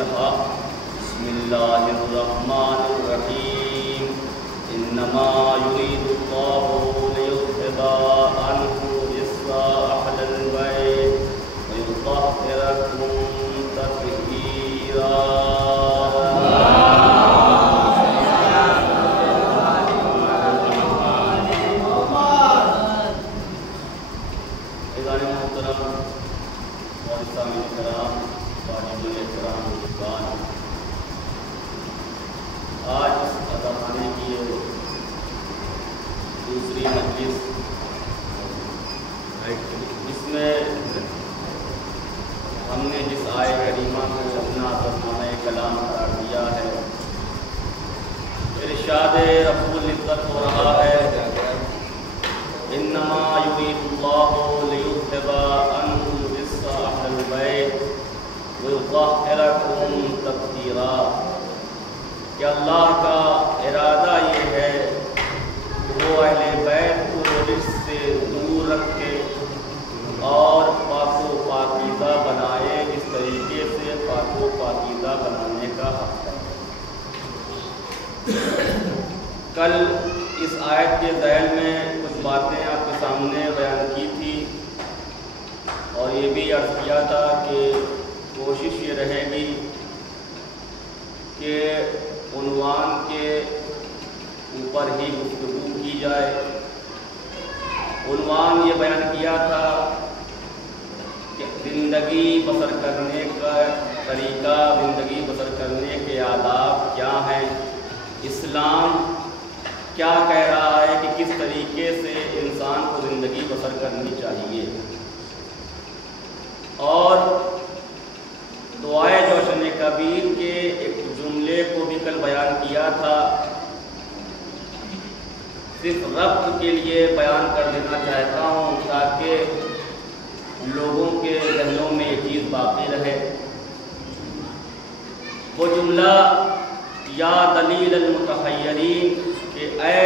بالحق بسم اللہ الرحمن الرحیم انما یرید اللہ لیذھب عنکم الرجس اہل البیت ویطہرکم تطہیرا. آج اس عطاخانے کی دوسری مجلس، جس میں ہم نے جس آیت کریمہ کو اپنا ترجمہ کلام قرار دیا ہے، ارشاد رب العزت ہو رہا ہے انما یرید اللہ لیذھب عنکم الرجس اہل البیت ویطہرکم تطہیرا، کہ اللہ کا ارادہ یہ ہے کہ وہ اہل بیت کو رجس سے دور رکھے اور پاک و پاکیزہ بنائے، اس طریقے سے پاک و پاکیزہ بنانے کا حق ہے. کل اس آیت کے ذیل میں کچھ باتیں آپ کے سامنے بیان کی تھی اور یہ بھی عرض کیا تھا کہ کوشش یہ رہے گی کہ عنوان کے اوپر ہی گفتگو کی جائے. عنوان یہ بیان کیا تھا کہ زندگی بسر کرنے کا طریقہ، زندگی بسر کرنے کے آداب کیا ہیں، اسلام کیا کہہ رہا ہے کہ کس طریقے سے انسان کو زندگی بسر کرنی چاہیے. اور دعائے جوشن کبیر کے ایک جملے کو بھی کل بیان کیا تھا، صرف ربط کے لیے بیان کر دینا چاہتا ہوں تاکہ لوگوں کے ذہنوں میں یہ چیز باقی رہے. وہ جملہ یا دلیل المتحیرین، کہ اے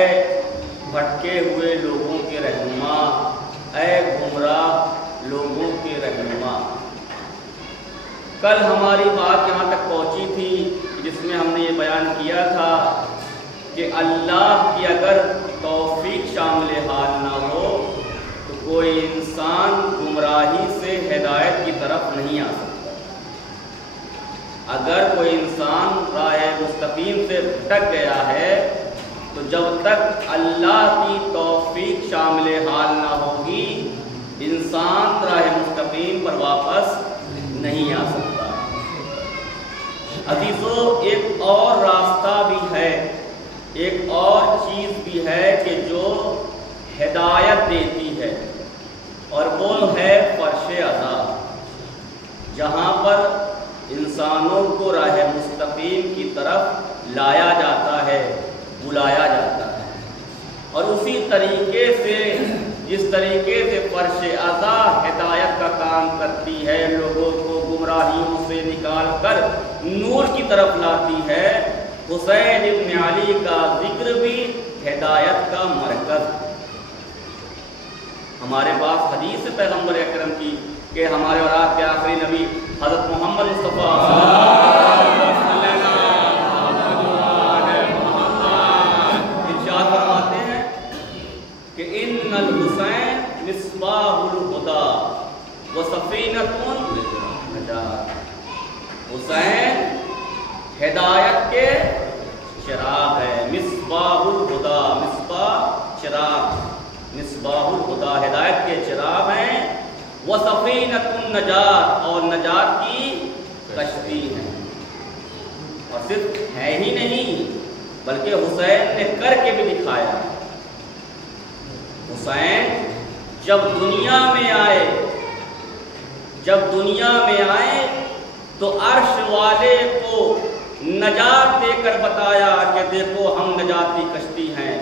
بھٹکے ہوئے لوگوں کے رہنما، اے گمراہ لوگوں کے رہنما. کل ہماری بات یہاں تک پہنچی تھی جس میں ہم نے یہ بیان کیا تھا کہ اللہ کی اگر توفیق شامل حال نہ ہو تو کوئی انسان گمراہی سے ہدایت کی طرف نہیں آ سکتا. اگر کوئی انسان راہ مستقیم سے بھٹک گیا ہے تو جب تک اللہ کی توفیق شامل حال نہ ہوگی انسان راہ مستقیم پر واپس نہیں آ سکتا. عزیزو، ایک اور راستہ بھی ہے، ایک اور چیز بھی ہے کہ جو ہدایت دیتی ہے، اور وہ ہے فرش عذاب، جہاں پر انسانوں کو راہ مستقیم کی طرف لایا جاتا ہے، بلایا جاتا ہے. اور اسی طریقے سے جس طریقے سے فرش عذاب ہدایت کا کام کرتی ہے، لوگوں کو گمراہیوں سے نکال کر نور کی طرف لاتی ہے، حسین ابن علی کا ذکر بھی ہدایت کا مرکز. ہمارے پاس حدیث پیغمبر اکرم کی کہ ہمارے اور آپ کے آخری نبی حضرت محمد مصطفیٰ ارشاد فرماتے ہیں کہ ان الحسین مصباح الہدی وسفینۃ النجات. حسین ہدایت کے چراغ ہے، مصباح الہدی، مصباح چراغ، مصباح الہدی ہدایت کے چراغ ہیں، وسفینۃ النجات اور نجات کی کشتی ہے. اور صرف ہے ہی نہیں بلکہ حسین نے کر کے بھی دکھایا. حسین جب دنیا میں آئے تو عرش والے کو نجات دے کر بتایا کہ دیکھو ہم نجات کی کشتی ہیں.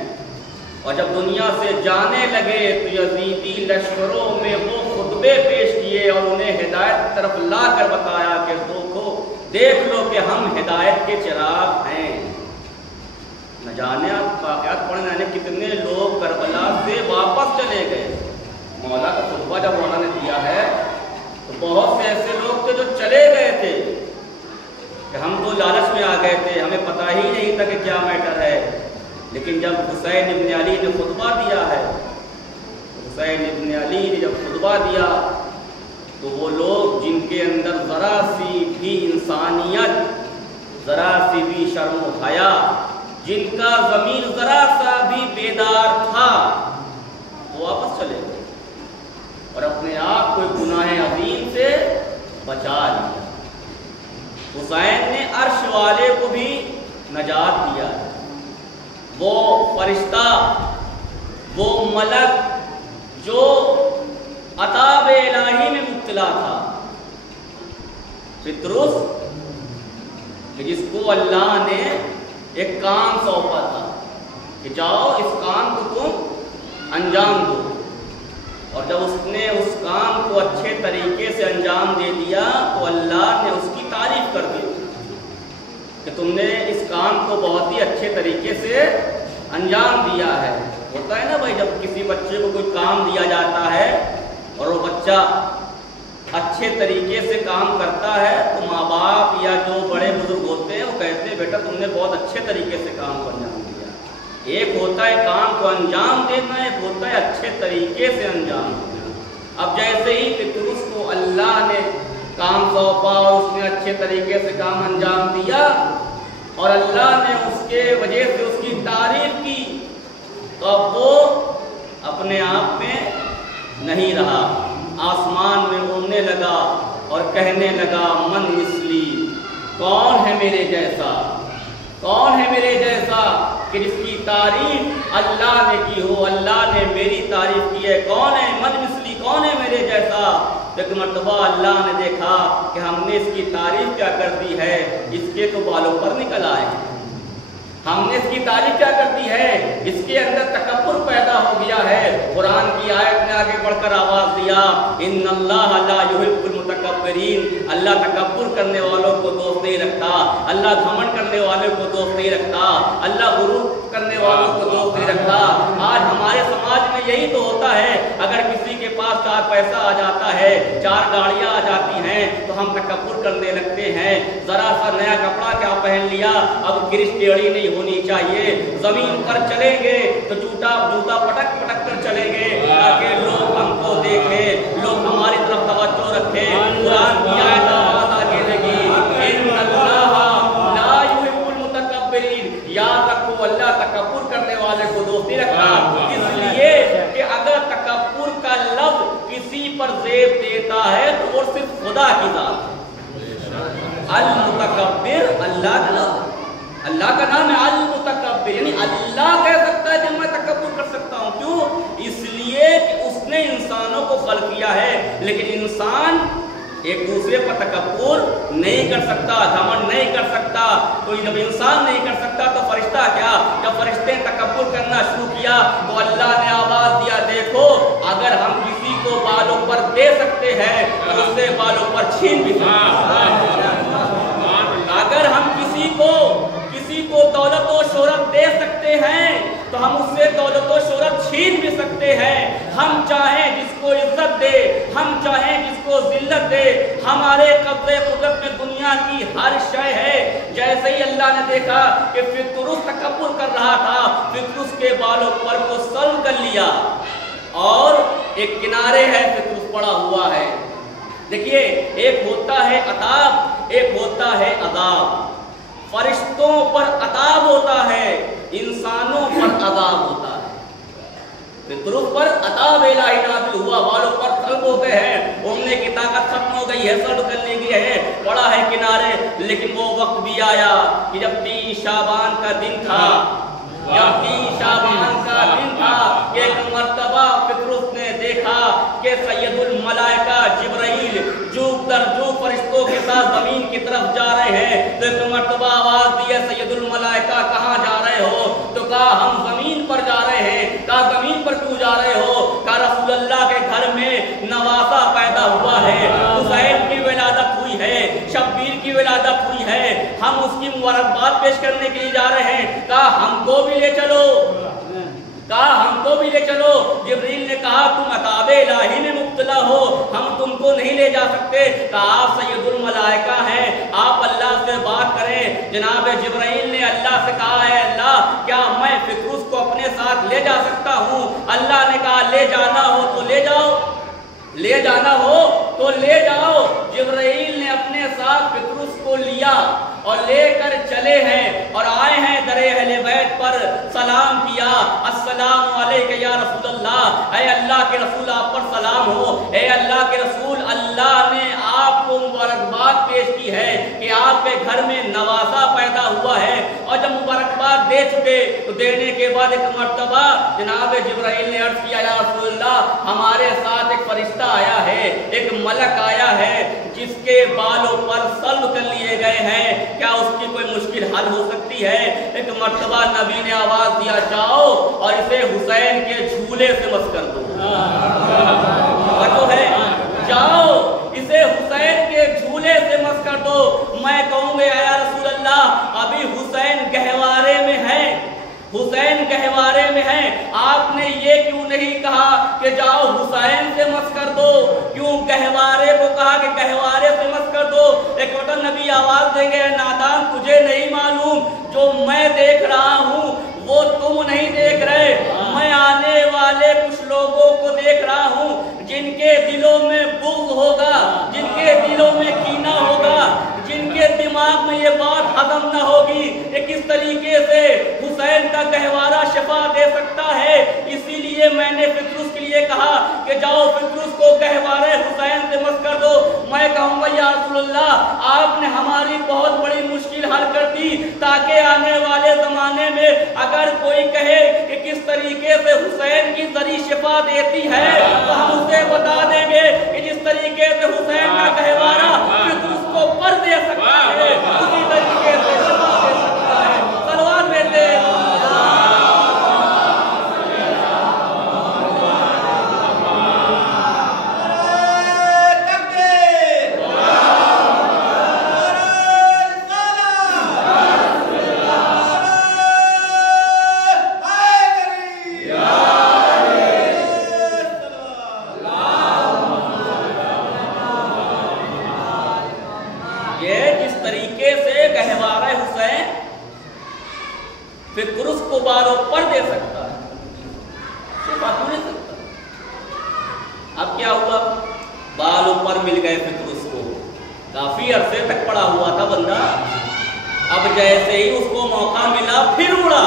اور جب دنیا سے جانے لگے تو یزیدی لشکروں میں وہ خطبے پیش کیے اور انہیں ہدایت کی طرف لا کر بتایا کہ دیکھ لو کہ ہم ہدایت کے چراغ ہیں. نہ جانے آپ واقعات پڑھنے آنے کتنے لوگ کربلا سے واپس چلے گئے. مولا کا خطبہ جب مولا نے دیا ہے تو بہت سے ایسے لوگ تھے جو چلے گئے تھے کہتے ہمیں پتہ ہی نہیں تھا کہ کیا میٹر ہے، لیکن جب حسین ابن علی نے خطبہ دیا ہے، حسین ابن علی نے جب خطبہ دیا تو وہ لوگ جن کے اندر ذرا سی بھی انسانیت، ذرا سی بھی شرم و حیا، جن کا ضمیر ذرا سا بھی بیدار تھا، وہ واپس چلے گئے اور اپنے آپ کو گناہ عظیم سے بچا لیا۔ حسین نے عرش والے کو بھی نجات دیا ہے۔ وہ فرشتہ، وہ ملک جو عذاب الہی میں مبتلا تھا، پطرس کہ جس کو اللہ نے ایک کام سونپا تھا کہ جاؤ اس کام کو تم انجام دو، اور جب اس نے اس کام کو اچھے طریقے سے انجام دے دیا تو اللہ نے اس کی تعریف کر دی کہ تم نے اس کام کو بہت ہی اچھے طریقے سے انجام دیا ہے۔ ہوتا ہے نا بھائی، جب کسی بچے کو کوئی کام دیا جاتا ہے اور وہ بچہ اچھے طریقے سے کام کرتا ہے تو ماں باپ یا جو بڑے بزرگ ہوتے ہیں وہ کہتے ہیں بیٹا تم نے بہت اچھے طریقے سے کام کو انجام دیا۔ ایک ہوتا ہے کام کو انجام دینا، ایک ہوتا ہے اچھے طریقے سے انجام دینا۔ اب جیسے ہی پطرس کو اللہ نے کام سونپا اور اس نے اچھے طریقے سے کام انجام دیا اور اللہ نے اس کے وجہ سے اس کی تعریف کی، تو اب وہ اپنے آپ میں نہیں رہا، آسمان میں اڑنے لگا اور کہنے لگا من مثلی، کون ہے میرے جیسا، کون ہے میرے جیسا کہ جس کی تعریف اللہ نے کی ہو، اللہ نے میری تعریف کی ہے، کون ہے من مثلی، کون ہے میرے جیسا۔ ایک مرتبہ اللہ نے دیکھا کہ ہم نے اس کی تعریف کیا کر دی ہے، اس کے تو بالوں پر نکل آئے، ہم نے اس کی تعریف کیا کر دی ہے، اس کے اندر تکبر پیدا ہو گیا ہے۔ قرآن کی آیت میں آگے بڑھ کر آواز دیا ان اللہ لا یحب المتکبرین، اللہ تکبر کرنے والوں کو دوست نہیں رکھتا، اللہ گھمنڈ کرنے والوں کو دوست نہیں رکھتا، اللہ غرور کرنے والوں کو دوست نہیں رکھتا۔ آج ہمارے سماج میں یہی تو ہوتا ہے، اگر کسی کے پاس 4 پیسہ آ جاتا ہے، 4 گاڑیاں آ جاتی ہیں تو ہم تکبر کرنے لگتے ہیں، ذرا سا نیا کپڑا کیا پہن لیا، اب گرش ٹیڑھی نہیں ہونی چاہیے، زمین پر چلیں گے تو جوتا پٹک پٹک کر چلیں گے تاکہ لوگ ہم کو دیکھیں، لوگ ہماری طرف توجہ رکھیں۔ قرآن کی آیت آواز آگے لگی ان اللہ لا یحب المتکبرین، یاد رکھو اللہ تکبر کرنے والے کو دوست نہیں رکھتا، اس لیے کہ اگر تکبر کا لفظ کسی پر زیب دیتا ہے تو وہ صرف خدا کی ذات ہے۔ المتکبر اللہ کا لفظ، اللہ کا نام ہے المتکبر، یعنی اللہ کہہ سکتا ہے کہ میں تکبر کر سکتا ہوں، کیوں؟ اس لیے کہ اس نے انسانوں کو خلق کیا ہے، لیکن انسان ایک دوسرے پر تکبر نہیں کر سکتا، گھمنڈ نہیں کر سکتا۔ تو جب انسان نہیں کر سکتا تو فرشتہ کیا؟ جب فرشتے تکبر کرنا شروع کیا تو اللہ نے آواز دیا دیکھو اگر ہم کسی کو بالوں پر دے سکتے ہیں تو اس سے بالوں پر چھین بھی سکتے ہیں، اگر ہم کسی کو دولت و شہرت دے سکتے ہیں تو ہم اس سے دولت و شہرت چھین بھی سکتے ہیں۔ ہم چاہیں جس کو عزت دے، ہم چاہیں جس کو ذلت دے، ہمارے قبضے قدرت میں دنیا کی ہر شے ہے۔ جیسے ہی اللہ نے دیکھا کہ پطرس تکبر کر رہا تھا، پطرس کے بالوں پر کو سلب کر لیا اور ایک کنارے ہے پطرس پڑا ہوا ہے۔ دیکھیے ایک ہوتا ہے عذاب، ایک ہوتا ہے عذاب۔ فرشتوں پر عذاب ہوتا ہے، انسانوں پر عذاب ہوتا ہے۔ پطرس پر عذاب الہی نازل ہوا، بالوں پر سلب ہو گئے ہیں، اڑنے کی طاقت ختم ہو گئی ہے، سلب کرنے کی ہے، پڑا ہے کنارے۔ لیکن وہ وقت بھی آیا کہ جب 3 شعبان کا دن تھا، جب 3 شعبان کا دن تھا، ایک مرتبہ پطرس نے دیکھا کہ سید الملائکہ جبرائیل جوک در جوک فرشتوں کے ساتھ زمین کی طرف جا رہے ہیں۔ تو ایک مرتبہ آواز دی سید الملائکہ کہاں جا رہے ہو؟ تو کہا ہم زمین پر جا رہے ہیں۔ کہا زمین پر کیوں جا رہے ہو؟ کہا رسول اللہ کے گھر میں نواسہ پیدا ہوا ہے، حسین کی ولادت ہوئی ہے، شبیر کی ولادت ہوئی ہے، ہم اس کی مبارکباد پیش کرنے کے لیے جا رہے ہیں۔ کہا ہم کو بھی لے چلو، کہا ہم کو بھی لے چلو۔ جبریل نے کہا تم عذاب الہی میں مبتلا ہو ہم تم کو نہیں لے جا سکتے. کہا آپ سید الملائکہ ہیں, آپ اللہ سے بات کریں. جناب جبرائیل نے اللہ سے کہا ہے اللہ کیا میں فطرس کو اپنے ساتھ لے جا سکتا ہوں؟ اللہ نے کہا لے جانا ہو تو لے جاؤ, لے جانا ہو تو لے جاؤ. جبرائیل نے اپنے ساتھ فطرس کو لیا اور لے کر چلے ہیں اور آئے ہیں در اہل بیت پر, سلام کیا. السلام علیکم یا رسول اللہ, اے اللہ کے رسول آپ پر سلام ہو. اے اللہ کے رسول, اللہ نے آپ کو مبارکباد پیش کی ہے کہ آپ کے گھر میں نواسا پیدا ہوا ہے. اور جب مبارکباد دے چکے تو دینے کے بعد ایک مرتبہ جناب جبرائیل نے عرض کیا یا رسول اللہ ہمارے ساتھ ایک فرشتہ آیا ہے, ایک ملک آیا ہے جس کے بالوں پر سلب کر لیے گئے ہیں, کیا اس کی کوئی مشکل حل ہو سکتی ہے؟ ایک مرتبہ نبی نے آواز دیا جاؤ اور اسے حسین کے جھولے سے مس کر دو. تو ہے جاؤ اسے حسین کے جھولے سے مس کر دو. میں کہوں گے یا رسول اللہ ابھی حسین گہوارے میں ہے, حسین گہوارے میں ہیں, آپ نے یہ کیوں نہیں کہا کہ جاؤ حسین سے مس کر دو؟ کیوں گہوارے کو کہا کہ گہوارے سے مس کر دو؟ ایک وقت نبی آواز دیں گے نادان تجھے نہیں معلوم جو میں دیکھ رہا ہوں وہ تم نہیں دیکھ رہے. میں آنے والے کچھ لوگوں کو دیکھ رہا ہوں جن کے دلوں میں بغض ہوگا, جن کے دلوں میں کینہ ہوگا, جن کے دماغ میں یہ بات ہضم نہ ہوگی کہ کس طریقے سے حسین کا گہوارہ شفا دے سکتا ہے. اسی لیے میں نے فطرس کے لیے کہا کہ جاؤ فطرس کو گہوارے حسین سے مس کر دو. میں کہوں گا یا رسول اللہ آپ نے ہماری بہت بڑی مشکل حل کر دی تاکہ آنے والے زمانے میں اگر کوئی کہے کہ کس طریقے سے حسین کی ذری شفا دیتی ہے تو ہم اسے بتا دیں گے کہ جس طریقے سے حسین کا گہوارہ فطرس کو پر دے سکتا ہے اسی طریقے سے شفا دے سکتا ہے. صلوات بھیجتے فطرس کو بالوں پر دے سکتا ہے, شفا کیوں نہیں سکتا؟ اب کیا ہوا, بالوں پر مل گئے فطرس کو, کافی عرصے تک پڑا ہوا تھا بندہ, اب جیسے ہی اس کو موقع ملا پھر اڑا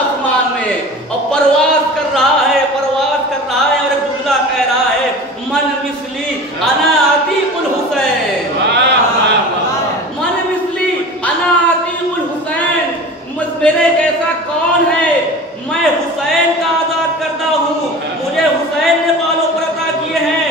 آسمان میں اور پرواز کر رہا ہے اور ایک جملہ کہہ رہا ہے من مثلی انا عتیق الحسین, میرے جیسا کون ہے, میں حسین کا آزاد کردہ ہوں, مجھے حسین نے بالوں پر عطا کیے ہیں.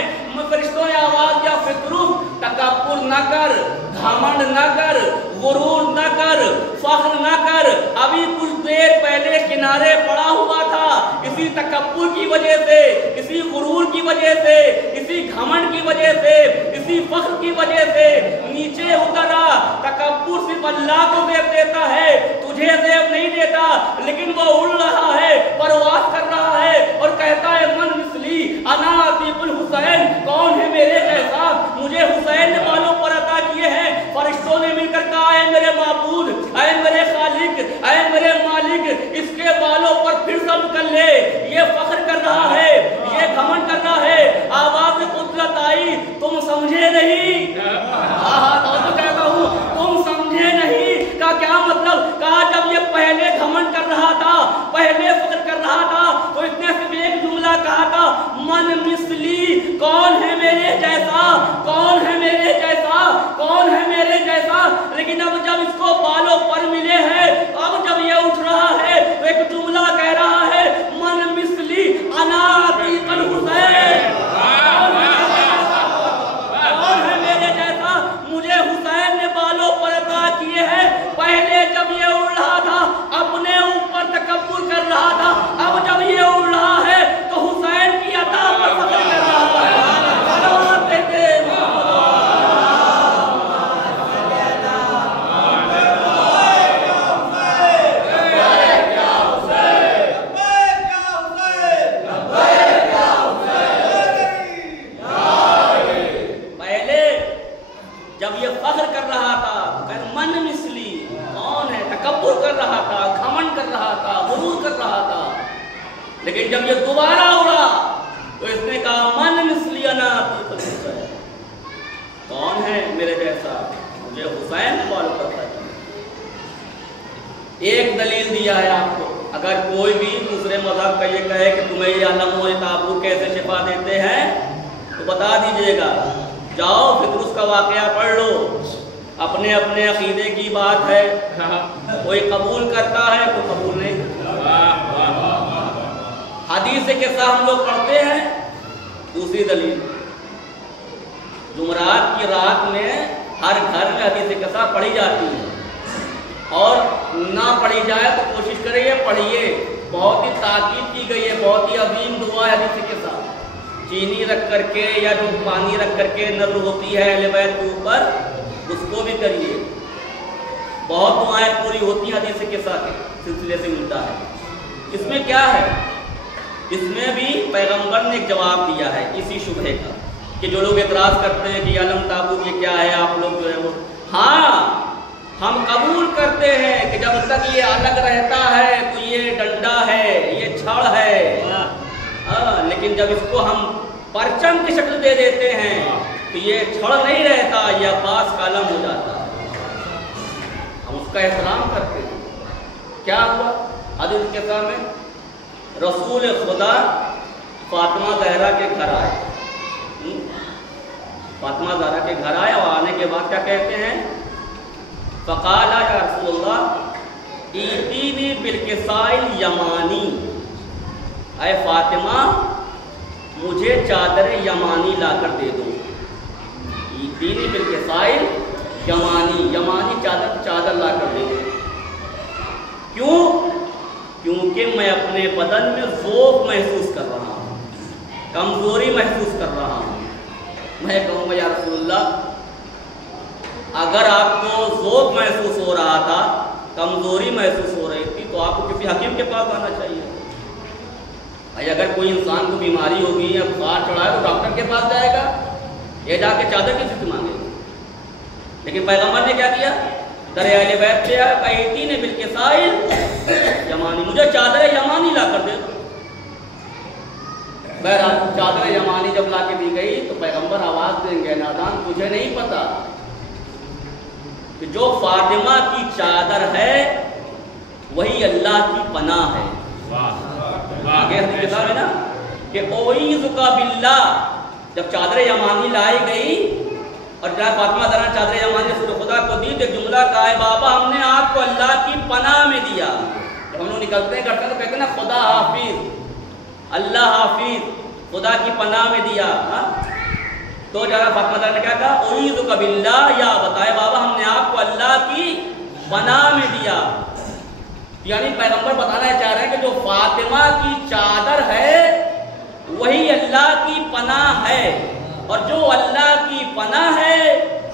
فرشتوں نے آواز دیا فطرس تکبر نہ کر, گھمنڈ نہ کر, غرور نہ کر, فخر نہ کر. ابھی کچھ دیر پہلے کنارے پڑا ہوا تھا, اسی تکبر کی وجہ سے, اسی غرور کی وجہ سے, اسی گھمنڈ کی وجہ سے, اسی فخر کی وجہ سے نیچے اترا. تکبر صرف اللہ کو زیب دیتا ہے, تجھے زیب نہیں دیتا. لیکن وہ اڑ رہا ہے, پرواز کر رہا ہے اور کہتا ہے من مثلی انا عتیق الحسین, کون ہے میرے جیسا, مجھے حسین نے بالوں پر عطا کیے ہیں. فرشتوں نے مل کر کہا اے میرے معبود, اے میرے خالق, اے میرے مالک, اس کے بالوں پر پھر سب کر لے. یہ فخر کر رہا ہے, یہ گھمنڈ کر رہا ہے. آواز قدرت آئی, تم سمجھے نہیں, تو کہتا ہوں تم سمجھے نہیں کا کیا مطلب؟ کہا جب یہ پہلے گھمنڈ کر رہا تھا, پہلے فخر کر رہا تھا تو اس نے صرف ایک جملہ کہا تھا من مثلی, کون ہیں میرے جیسا، مجھے حسین فالو کرتا ہے۔ ایک دلیل دیا ہے آپ کو، اگر کوئی بھی دوسرے مذہب کا یہ کہے کہ تمہیں یہ علم و تابو کیسے شفا دیتے ہیں تو بتا دیجئے گا، جاؤ فطرس کا واقعہ پڑھ لو، اپنے اپنے عقیدے کی بات ہے، کوئی قبول کرتا ہے کوئی قبول نہیں کرتا۔ حدیث کے ساتھ ہم لوگ پڑھتے ہیں۔ دوسری دلیل، جمعرات کی رات میں ہر گھر میں حدیث کے ساتھ پڑھی جاتی ہے، اور نہ پڑھی جائے تو کوشش کریے پڑھیے، بہت ہی تاکید کی گئی ہے، بہت ہی عظیم دعا ہے حدیث کے ساتھ، چینی رکھ کر کے یا جو پانی رکھ کر کے نظر ہوتی ہے اہل بیت کے اوپر، اس کو بھی کریے، بہت دعائیں پوری ہوتی ہیں حدیث کے ساتھ سلسلے سے ملتا ہے۔ اس میں کیا ہے؟ اس میں بھی پیغمبر نے ایک جواب دیا ہے اسی شبہے کا، کہ جو لوگ اعتراض کرتے ہیں کہ علم تابوت یہ کیا ہے، آپ لوگ جو ہے وہ، ہاں ہم قبول کرتے ہیں کہ جب تک یہ الگ رہتا ہے تو یہ ڈنڈا ہے، یہ چھڑ ہے، لیکن جب اس کو ہم پرچم کی شکل دے دیتے ہیں تو یہ چھڑ نہیں رہتا، یہ عباس کا علم ہو جاتا، ہم اس کا احترام کرتے ہیں۔ کیا ہوا؟ حدیث کے سامنے رسول خدا فاطمہ زہرا کے گھر آئے، فاطمہ زہرا کے گھر آئے، اور آنے کے بعد کیا کہتے ہیں؟ فقال یا رسول اللہ ایتینی بالکساء الیمانی، اے فاطمہ مجھے چادر یمانی لا کر دے دو، ایتینی بالکساء یمانی، یمانی چادر لا کر دے دو۔ کیوں؟ کیونکہ میں اپنے بدن میں ذوق محسوس کر رہا ہوں، کمزوری محسوس کر رہا ہوں۔ میں کہوں گا یا رسول اللہ اگر آپ کو ذوق محسوس ہو رہا تھا، کمزوری محسوس ہو رہی تھی، تو آپ کو کسی حکیم کے پاس آنا چاہیے۔ اگر کوئی انسان کو بیماری ہوگی یا بخار چڑھا ہے تو ڈاکٹر کے پاس جائے گا، یہ جا کے چادر کسی سے مانگے گا؟ لیکن پیغمبر نے کیا کیا؟ در اہل بیت سے ایتینی بالکساء یمانی، مجھے چادر یمانی لا کر دے دو۔ بہرحال چادر یمانی جب لا کے دی گئی تو پیغمبر آواز دیں گے، نادان تجھے نہیں پتا کہ جو فاطمہ کی چادر ہے وہی اللہ کی پناہ ہے۔ آگے حدیث کتاب ہے نا کہ اعوذک باللہ، جب چادر یمانی لائی گئی اور جناب فاطمہ زہرا چادر یمانی رسول خدا کو دی تو جملہ کہا ہے بابا ہم نے آپ کو اللہ کی پناہ میں دیا۔ جب ہم لوگ نکلتے ہیں کرتے ہیں تو کہتے ہیں نا خدا حافظ، اللہ حافظ، خدا کی پناہ میں دیا۔ تو جناب فاطمہ زہرا نے کیا کہا؟ اعوذک باللہ، یا بتائے بابا ہم نے آپ کو اللہ کی پناہ میں دیا۔ یعنی پیغمبر بتانا چاہ رہے ہیں کہ جو فاطمہ کی چادر ہے وہی اللہ کی پناہ ہے، اور جو اللہ کی پناہ ہے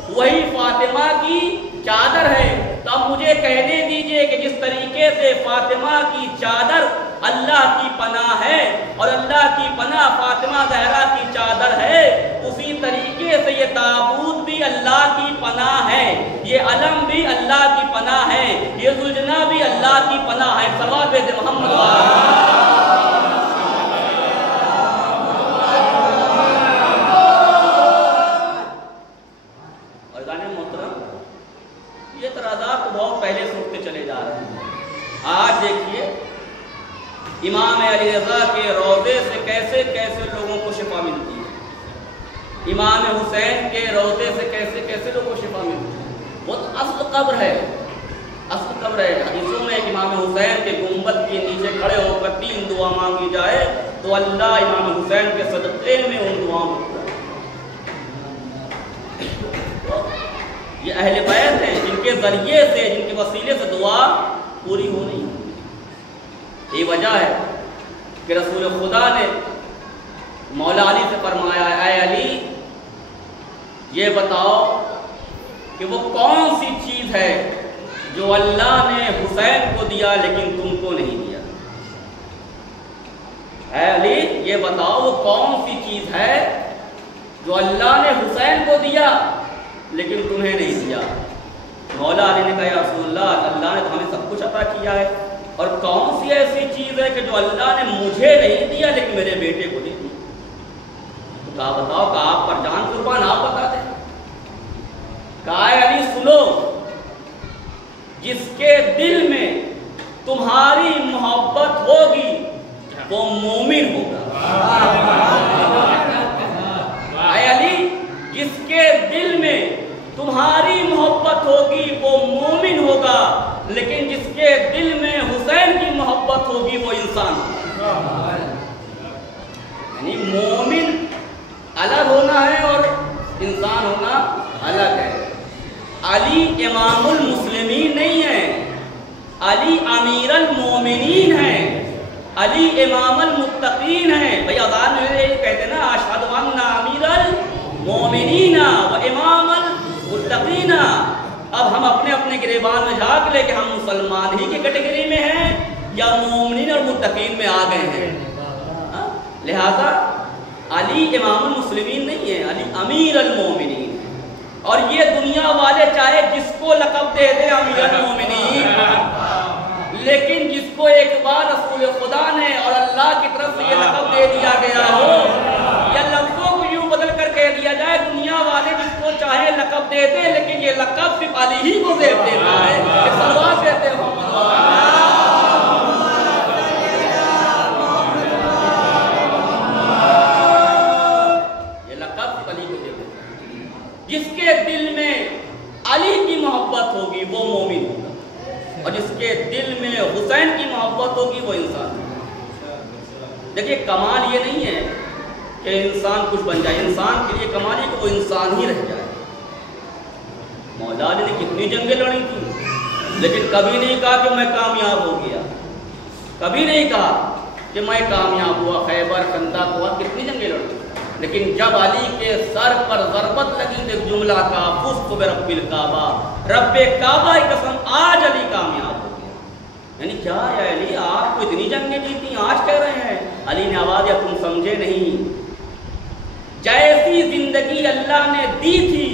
وہی فاطمہ کی چادر ہے۔ تو اب مجھے کہنے دیجئے کہ جس طریقے سے فاطمہ کی چادر اللہ کی پناہ ہے اور اللہ کی پناہ فاطمہ زہرا کی چادر ہے، اسی طریقے سے یہ تابوت بھی اللہ کی پناہ ہے، یہ علم بھی اللہ کی پناہ ہے، یہ زلجنا بھی اللہ کی پناہ ہے۔ صلوات بھیجے محمد پہلے سنتے چلے جا رہے ہیں۔ آج دیکھیے امام علی رضا کے روضے سے کیسے کیسے لوگوں کو شفا ملتی ہے، امام حسین کے روضے سے کیسے کیسے لوگوں کو شفا ملتی ہے۔ وہ تو اصل قبر ہے، اصل قبر ہے۔ حدیثوں میں امام حسین کے گنبد کے نیچے کھڑے ہو کر 3 دعا مانگی جائے تو اللہ امام حسین کے صدقے میں ان دعاؤں کو یہ اہل بیت ہیں جن کے ذریعے سے، جن کے وسیلے سے دعا پوری ہو نہیں۔ یہ وجہ ہے کہ رسول خدا نے مولا علی سے فرمایا اے علی یہ بتاؤ کہ وہ کون سی چیز ہے جو اللہ نے حسین کو دیا لیکن تم کو نہیں دیا؟ اے علی یہ بتاؤ وہ کون سی چیز ہے جو اللہ نے حسین کو دیا لیکن تمہیں نہیں دیا؟ مولا علی نے کہا یا رسول اللہ اللہ نے تو ہمیں سب کچھ عطا کیا ہے، اور کون سی ایسی چیز ہے کہ جو اللہ نے مجھے نہیں دیا لیکن میرے بیٹے کو دے دی؟ تو کہا بتاؤ کہ آپ پر جان قربان، آپ بتا دیں۔ کہا اے علی سنو، جس کے دل میں تمہاری محبت ہوگی وہ مومن ہوگا۔ اے علی، جس کے دل میں تمہاری محبت ہوگی وہ مومن ہوگا، لیکن جس کے دل میں حسین کی محبت ہوگی وہ انسان ہوگا۔ یعنی مومن الگ ہونا ہے اور انسان ہونا الگ ہے۔ علی امام المسلمین نہیں ہے، علی امیر المومنین ہیں، علی امام المتقین ہیں۔ بھئی اذان میں کہتے ہیں نا اشہد ان امیر المومنین و امام المتقین۔ اب ہم اپنے اپنے گریبان میں جھانک لے کہ ہم مسلمان ہی کی کیٹیگری میں ہیں یا مومنین اور متقین میں آ گئے ہیں۔ لہذا علی امام المسلمین نہیں ہے، علی امیر المومنین ہے۔ اور یہ دنیا والے چاہے جس کو لقب دے دے امیر المومنین، لیکن جس کو ایک بار رسول خدا نے اور اللہ کی طرف سے یہ لقب دے دیا گیا ہو، یا لفظوں کو یوں بدل کر کہہ دیا جائے دنیا والے جس کو چاہے لقب دے دے، لیکن یہ لقب صرف علی ہی کو زیب دیتا ہے۔ صلوات کہتے ہیں جس کے دل میں علی کی محبت ہوگی وہ مومن ہوگا، اور جس کے دل میں حسین کی محبت ہوگی وہ انسان ہوگا۔ دیکھیے کمال یہ نہیں ہے کہ انسان کچھ بن جائے، انسان کے لیے کمال ہے کہ وہ انسان ہی رہ جائے۔ مولا علی نے کتنی جنگیں لڑی تھی، لیکن کبھی نہیں کہا کہ میں کامیاب ہو گیا، کبھی نہیں کہا کہ میں کامیاب ہوا۔ خیبر، خندق ہوا، کتنی جنگیں لڑی، لیکن جب علی کے سر پر ضربت لگی تو ایک جملہ کہا فزت برب الکعبہ، رب کعبہ کی قسم آج علی کامیاب ہو گیا۔ یعنی کیا ہے علی، آپ کو اتنی جنگیں جیتی آج کہہ رہے ہیں؟ علی نے آواز دیا تم سمجھے نہیں، جیسی زندگی اللہ نے دی تھی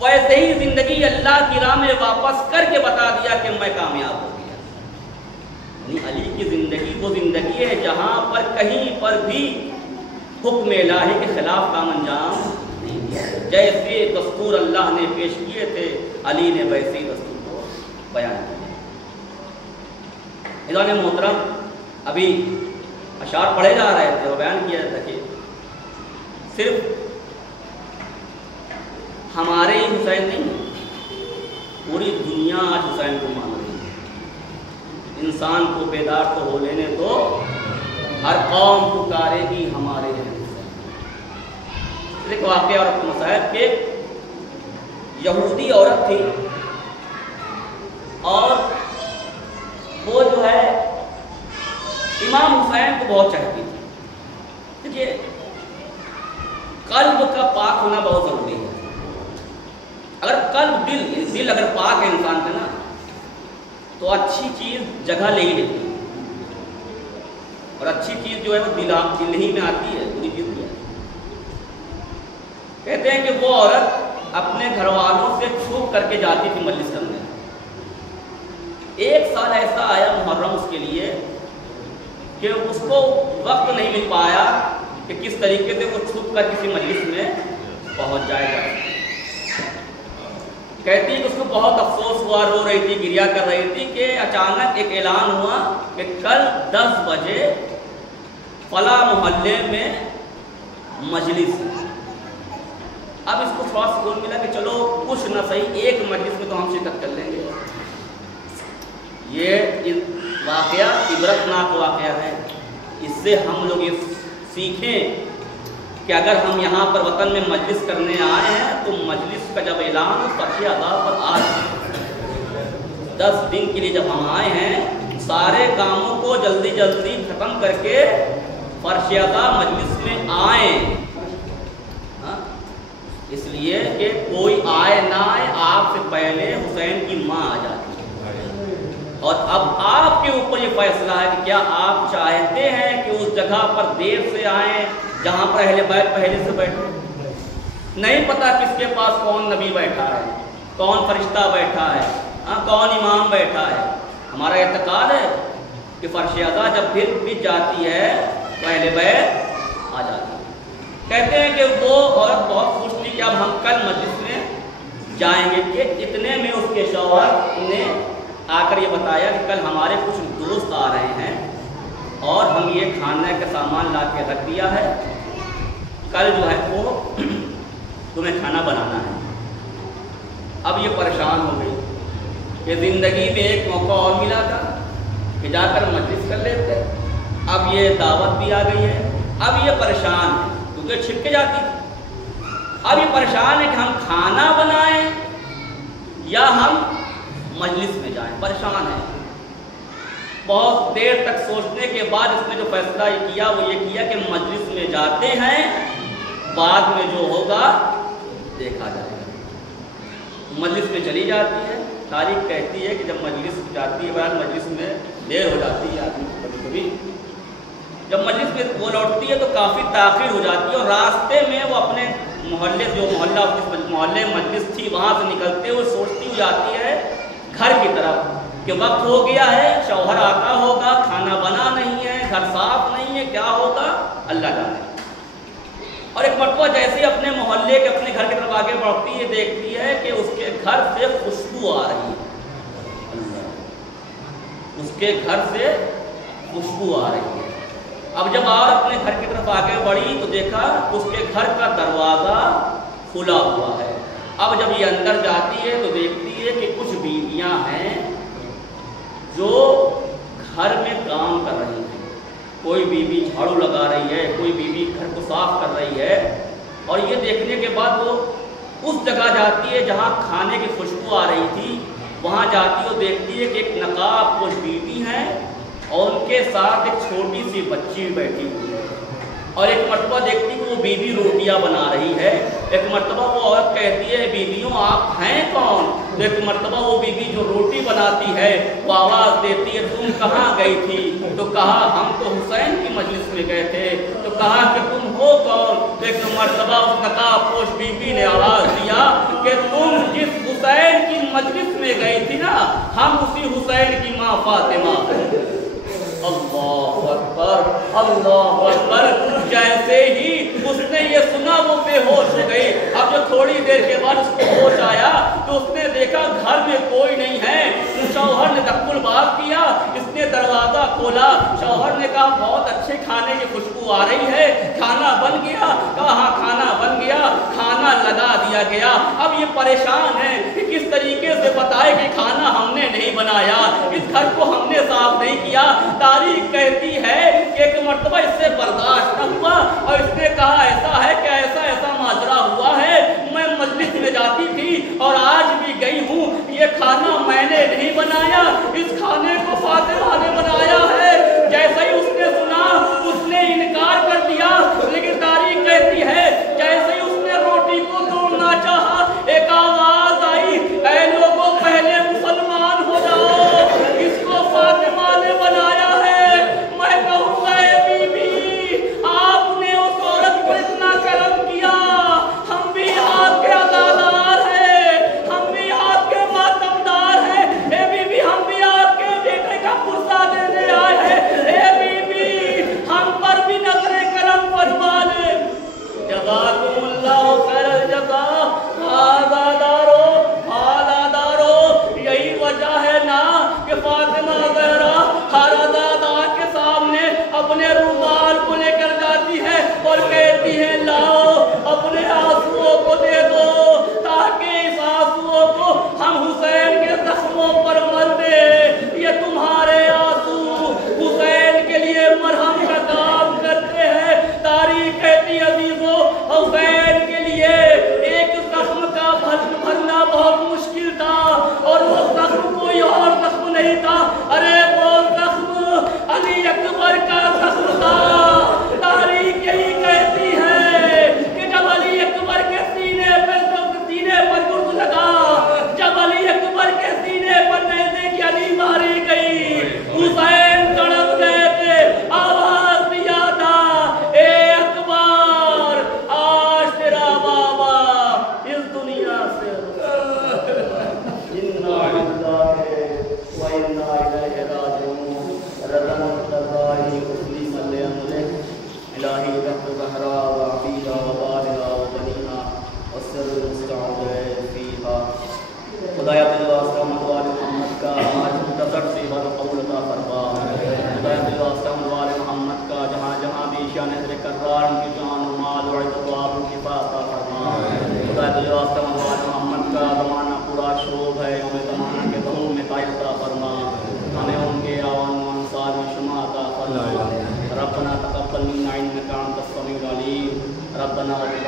ویسے ہی زندگی اللہ کی راہ میں واپس کر کے بتا دیا کہ میں کامیاب ہو گیا۔ یعنی علی کی زندگی وہ زندگی ہے جہاں پر کہیں پر بھی حکم الہی کے خلاف کام انجام نہیں دیا۔ جیسے دستور اللہ نے پیش کیے تھے علی نے ویسے ہی دستور کو بیان کیا۔ اذان محترم، ابھی اشعار پڑھے جا رہے تھے اور بیان کیا تھا کہ صرف ہمارے ہی حسین نہیں، پوری دنیا آج حسین کو مان رہی ہے۔ انسان کو بیدار تو ہو لینے دو، ہر قوم پکارے گی ہمارے ہیں۔ ایک واقعہ اور مسائل کہ یہودی عورت تھی اور وہ جو ہے امام حسین کو بہت چاہتی تھی۔ دیکھیے قلب کا پاک ہونا بہت ضروری ہے۔ اگر قلب دل اگر پاک ہے انسان کا نا تو اچھی چیز جگہ لے ہی لیتی ہے، اور اچھی چیز جو ہے وہ دل ہی میں آتی ہے، بری چیز نہیں آتی۔ کہتے ہیں کہ وہ عورت اپنے گھر والوں سے چھپ کر کے جاتی تھی مجلس کرنے۔ ایک سال ایسا آیا محرم اس کے لیے کہ اس کو وقت نہیں مل پایا کہ کس طریقے سے وہ چھپ کر کسی مجلس میں پہنچ جائے گا۔ کہتی ہے کہ اس کو بہت افسوس ہوا، رو رہی تھی، گریا کر رہی تھی کہ اچانک ایک اعلان ہوا کہ کل 10 بجے فلاں محلے میں مجلس ہے۔ اب اس کو تھوڑا سکون ملا کہ چلو کچھ نہ صحیح ایک مجلس میں تو ہم شرکت کر لیں گے۔ یہ واقعہ عبرتناک واقعہ ہے۔ اس سے ہم لوگ یہ سیکھیں کہ اگر ہم یہاں پر وطن میں مجلس کرنے آئے ہیں تو مجلس کا جب اعلان فرش ادا پر آ 10 دن کے لیے جب ہم آئے ہیں سارے کاموں کو جلدی جلدی ختم کر کے فرش ادا مجلس میں آئیں، اس لیے کہ کوئی آئے نہ آئے آپ سے پہلے حسین کی ماں آ جاتی ہے، اور اب آپ کے اوپر یہ فیصلہ ہے کہ کیا آپ چاہتے ہیں کہ اس جگہ پر دیر سے آئیں جہاں پر اہل بیت پہلے سے بیٹھے؟ نہیں پتا کس کے پاس کون نبی بیٹھا ہے، کون فرشتہ بیٹھا ہے، کون امام بیٹھا ہے۔ ہمارا اعتقاد ہے کہ فرش ادا جب بھج جاتی ہے تو اہل بیت آ جاتی ہے۔ کہتے ہیں کہ وہ عورت بہت خوش تھی کہ اب ہم کل مجلس میں جائیں گے کہ اتنے میں اس کے شوہر نے آ کر یہ بتایا کہ کل ہمارے کچھ دوست آ رہے ہیں اور ہم یہ کھانے کا سامان لا کے رکھ دیا ہے، کل جو ہے وہ تمہیں کھانا بنانا ہے۔ اب یہ پریشان ہو گئی کہ زندگی میں ایک موقع اور ملا تھا کہ جا کر مجلس کر لیتے، اب یہ دعوت بھی آ گئی ہے، اب یہ پریشان ہے کیونکہ چھپ کے جاتی تھی، اب یہ پریشان ہے کہ ہم کھانا بنائیں یا ہم مجلس میں جائیں، پریشان ہے۔ بہت دیر تک سوچنے کے بعد اس نے جو فیصلہ یہ کیا وہ یہ کیا کہ مجلس میں جاتے ہیں، بعد میں جو ہوگا دیکھا جائے گا۔ مجلس میں چلی جاتی ہے۔ تاریخ کہتی ہے کہ جب مجلس جاتی ہے، بعد مجلس میں دیر ہو جاتی ہے آدمی کو کبھی کبھی، جب مجلس میں وہ لوٹتی ہے تو کافی تاخیر ہو جاتی ہے، اور راستے میں وہ اپنے محلے جو محلے مجلس تھی وہاں سے نکلتے ہوئے سوچتی ہوئی آتی ہے گھر کی طرف کہ وقت ہو گیا ہے، شوہر آتا ہوگا، کھانا بنا نہیں ہے، گھر صاف نہیں ہے، کیا ہوگا اللہ جانے۔ اور ایک مرتبہ جیسے اپنے محلے کے اپنے گھر کی طرف آگے بڑھتی ہے، دیکھتی ہے کہ اس کے گھر سے خوشبو آ رہی ہے، اس کے گھر سے خوشبو آ رہی ہے۔ اب جب اور اپنے گھر کی طرف آگے بڑھی تو دیکھا اس کے گھر کا دروازہ کھلا ہوا ہے۔ اب جب یہ اندر جاتی ہے تو دیکھتی ہے کہ کچھ بیویاں ہیں جو گھر میں کام کر رہی ہیں، کوئی بیوی جھاڑو لگا رہی ہے، کوئی بیوی گھر کو صاف کر رہی ہے، اور یہ دیکھنے کے بعد وہ اس جگہ جاتی ہے جہاں کھانے کی خوشبو آ رہی تھی، وہاں جاتی ہے اور دیکھتی ہے کہ ایک نقاب پوش بیوی ہیں اور ان کے ساتھ ایک چھوٹی سی بچی بیٹھی ہوئی ہے، اور ایک مرتبہ دیکھتی کہ وہ بیوی روٹیاں بنا رہی ہے، ایک مرتبہ وہ عورت کہتی ہے بیویوں آپ ہیں کون؟ تو ایک مرتبہ وہ بیوی جو روٹی بناتی ہے وہ آواز دیتی ہے تم کہاں گئی تھی؟ تو کہا ہم تو حسین کی مجلس میں گئے تھے۔ تو کہا کہ تم ہو کون؟ تو ایک مرتبہ اس نقاب پوش بیوی نے آواز دیا کہ تم جس حسین کی مجلس میں گئی تھی نا، ہم اسی حسین کی ماں فاطمہ ہیں۔ اللہ اکبر، اللہ اکبر۔ جیسے ہی اس نے یہ سنا وہ بے ہوش ہو گئی۔ اب جو تھوڑی دیر کے بعد اس کو ہوش آیا تو اس نے دیکھا گھر میں کوئی نہیں ہے۔ شوہر نے دق الباب کیا، اس نے دروازہ کھولا، شوہر نے کہا بہت اچھے کھانے کی خوشبو آ رہی ہے، کھانا بن گیا؟ کہا ہاں کھانا بن گیا، کھانا لگا دیا گیا۔ اب یہ پریشان ہے کہ کس طریقے سے بتائے کہ کھانا ہم نے نہیں بنایا، اس گھر کو ہم نے صاف نہیں کیا۔ تاریخ کہتی ہے کہ ایک مرتبہ اس سے برداشت نہ ہوا اور اس نے کہا ایسا ہے کہ ایسا ایسا ماجرا ہوا ہے، میں مجلس میں جاتی تھی اور آج بھی گئی ہوں، یہ کھانا میں نے نہیں بنایا، اس کھانے کو فاطمہ نے بنایا ہے۔ جیسا ہی اس نے سنا اس نے انکار کر دیا، لیکن تاریخ کہتی ہے جیسے ہی اس نے روٹی کو توڑنا چاہا ایک آواز آئی اے لوگوں پہلے مسلمان ہو جاؤ، اس کو فاطمہ نے بنایا ہے۔ میں کہوں گا اے بی بی آپ نے اس عورت پر اتنا کرم کیا ربنا